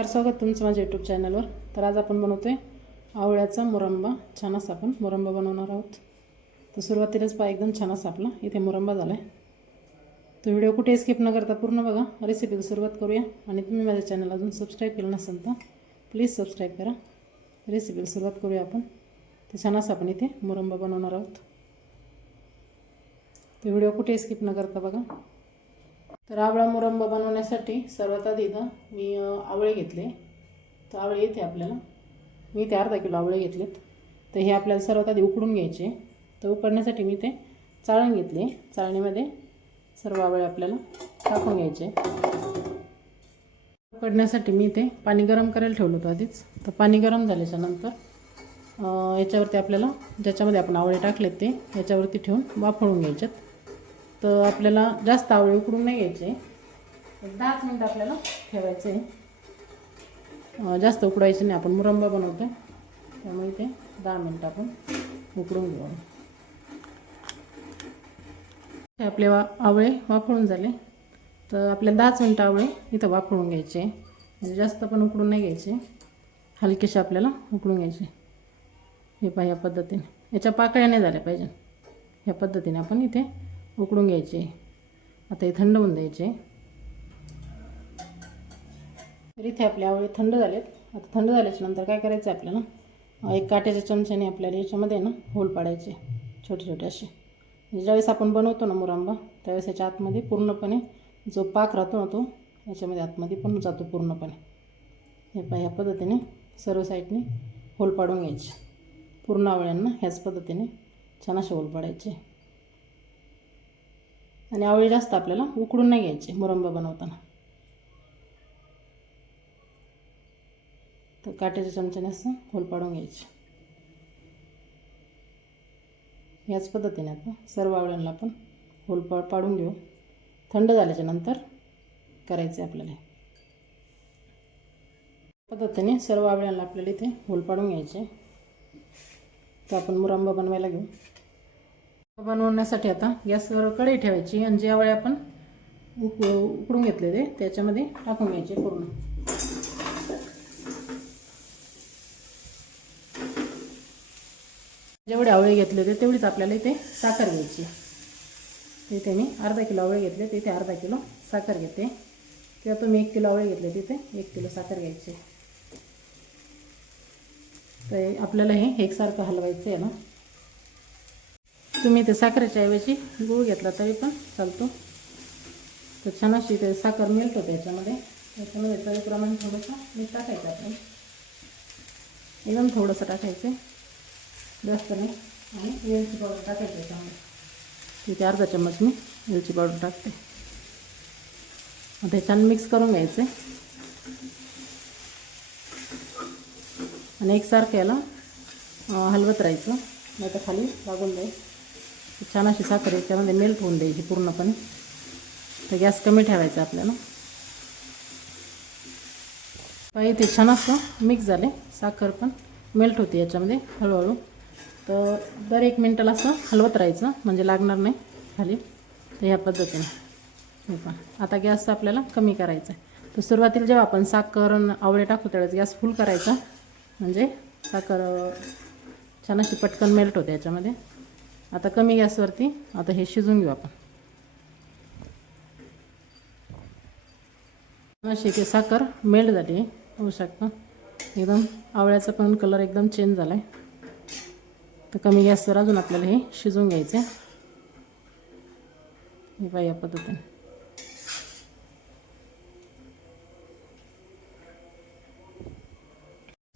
नमस्कार, स्वागत तुमचं माझ्या यूट्यूब चॅनलवर। तर आज आपण बनवतोय आवळ्याचा मुरंबा। छान असा आपण मुरंबा बनवणार आहोत। तर सुरुवातीलाच एकदम छान असा आपला इथे मुरंबा झाला आहे। तो व्हिडिओ कुठे स्किप न करता पूर्ण बघा। रेसिपीला सुरुवात करूया। आणि तुम्ही माझ्या चॅनल अजून सबस्क्राईब केलं नसेल तर प्लीज सबस्क्राईब करा। रेसिपीला सुरुवात करूया आपण। तर छान असा आपण इथे मुरंबा बनवणार आहोत। तो व्हिडिओ कुठे स्किप न करता बघा। तर आवळा मुरंबा बनवण्यासाठी सर्वात आधी इथं मी आवळे घेतले। तर आवळे इथे आपल्याला मी इथे अर्धा किलो आवळे घेतलेत। तर हे आपल्याला सर्वात आधी उकडून घ्यायचे। तर उकडण्यासाठी मी ते चाळण घेतले। चाळणीमध्ये सर्व आवळे आपल्याला टाकून घ्यायचे। उकडण्यासाठी मी इथे पाणी गरम करायला ठेवलं होतं आधीच। तर पाणी गरम झाल्याच्या नंतर याच्यावरती आपल्याला ज्याच्यामध्ये आपण आवळे टाकलेत ते याच्यावरती ठेवून वाफळून घ्यायचेत। तर आपल्याला जास्त आवळे उकडून नाही घ्यायचे। 10 मिनिट आपल्याला ठेवायचे। जास्त उकडायचे नाही, आपण मुरंबा बनवतोय त्यामुळे ते 10 मिनिट आपण उकडून घेऊ। आपले आवळे वाफळून झाले। तर आपल्याला 10 मिनिट आवळे इथं वाफळून घ्यायचे। म्हणजे जास्त पण उकडून नाही घ्यायचे, हलकेसे आपल्याला उकडून घ्यायचे। हे पहा, या पद्धतीने याच्या पाकळ्या नाही झाल्या पाहिजे। ह्या पद्धतीने आपण इथे उकडून घ्यायचे। आता हे थंड होऊन द्यायचे। तर इथे आपले आवळे थंड झालेत। आता थंड झाल्याच्या नंतर काय करायचं आपल्याला, एक काट्याच्या चमच्याने आपल्याला याच्यामध्ये ना होल पाडायचे छोटे छोटे असे। म्हणजे ज्यावेळेस आपण बनवतो ना मुरंबा त्यावेळेस याच्या आतमध्ये पूर्णपणे जो पाक राहतो ना तो याच्यामध्ये आतमध्ये पण जातो पूर्णपणे। हे पहा, ह्या पद्धतीने सर्व साईडने होल पाडून घ्यायचे। पूर्ण आवळ्यांना ह्याच पद्धतीने छान असे होल पाडायचे। आणि आवळे जास्त आपल्याला उकडून नाही घ्यायचे मुरंबा बनवताना। तर काट्याच्या चमच्याने असं होल पाडून घ्यायचे। याच पद्धतीने आता सर्व आवळ्यांना आपण होल पाडून घेऊ। थंड झाल्याच्या नंतर करायचे आपल्याला। पद्धतीने सर्व आवळ्यांना आपल्याला इथे होल पाडून घ्यायचे। तर आपण मुरंबा बनवायला घेऊ। बनवण्यासाठी आता गॅसवर कढई ठेवायची आणि जे आवळे आपण उकडून घेतलेले त्याच्यामध्ये टाकून घ्यायचे पूर्ण। जेवढे आवळे घेतले होते तेवढीच आपल्याला इथे साखर घ्यायची। इथे मी अर्धा किलो आवळे घेतले, तिथे अर्धा किलो साखर घेते। किंवा तुम्ही 1 किलो आवळे घेतले तिथे 1 किलो साखर घ्यायची। तर आपल्याला हे एकसारखं हलवायचं आहे ना। तुम्ही ते साखरेच्या ऐवजी गूळ घेतला तरी पण चालतो। तर छान अशी ते साखर मेल्ट होते याच्यामध्ये। त्याच्यामध्ये चवीप्रमाणे थोडंसं मीठ टाकायचं आपण, एकदम थोडंसं टाकायचं, जास्त नाही। आणि वेलची पावडर टाकायची याच्यामध्ये। तिथे अर्धा चम्मच मी वेलची पावडर टाकते। आता हे छान मिक्स करून घ्यायचं आणि एकसारखं याला हलवत राहायचं, नाही तर खाली लागून जाईल। छान अशी साखर याच्यामध्ये मेल्ट होऊन द्यायची पूर्णपणे। तर गॅस कमी ठेवायचा आपल्याला। काही ते छान असं मिक्स झाले, साखर पण मेल्ट होते याच्यामध्ये हळूहळू। तर दर 1 मिनिटाला असं हलवत राहायचं, म्हणजे लागणार नाही खाली। तर ह्या पद्धतीने हे पहा, आता गॅस आपल्याला कमी करायचा आहे। तर सुरुवातीला जेव्हा आपण साखर आवळे टाकतो त्यावेळेस गॅस फुल करायचा, म्हणजे साखर छान अशी पटकन मेल्ट होते याच्यामध्ये। आता कमी गॅसवरती आता हे शिजून घेऊ आपण। अशी ते साखर मेल्ट झाली होऊ शकतं, एकदम आवळ्याचा पण कलर एकदम चेंज झाला आहे। तर कमी गॅसवर अजून आपल्याला हे शिजवून घ्यायचं आहे। हे पहा, या पद्धतीने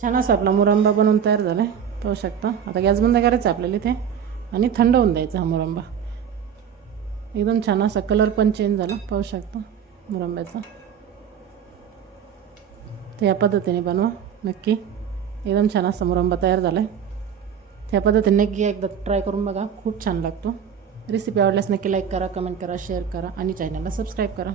छान असा आपला मुरंबा बनवून तयार झाला आहे, पाहू शकता। आता गॅस बंद करायचा आपल्याला इथे आणि थंड होऊन द्यायचा हा मुरंबा। एकदम छान असा कलर पण चेंज झाला, पाहू शकता मुरंब्याचा। तर या पद्धतीने बनवा नक्की, एकदम छान असा मुरंबा तयार झाला आहे। त्या पद्धतीने नक्की एकदा ट्राय करून बघा, खूप छान लागतो। रेसिपी आवडल्यास नक्की लाईक करा, कमेंट करा, शेअर करा आणि चॅनलला सबस्क्राईब करा।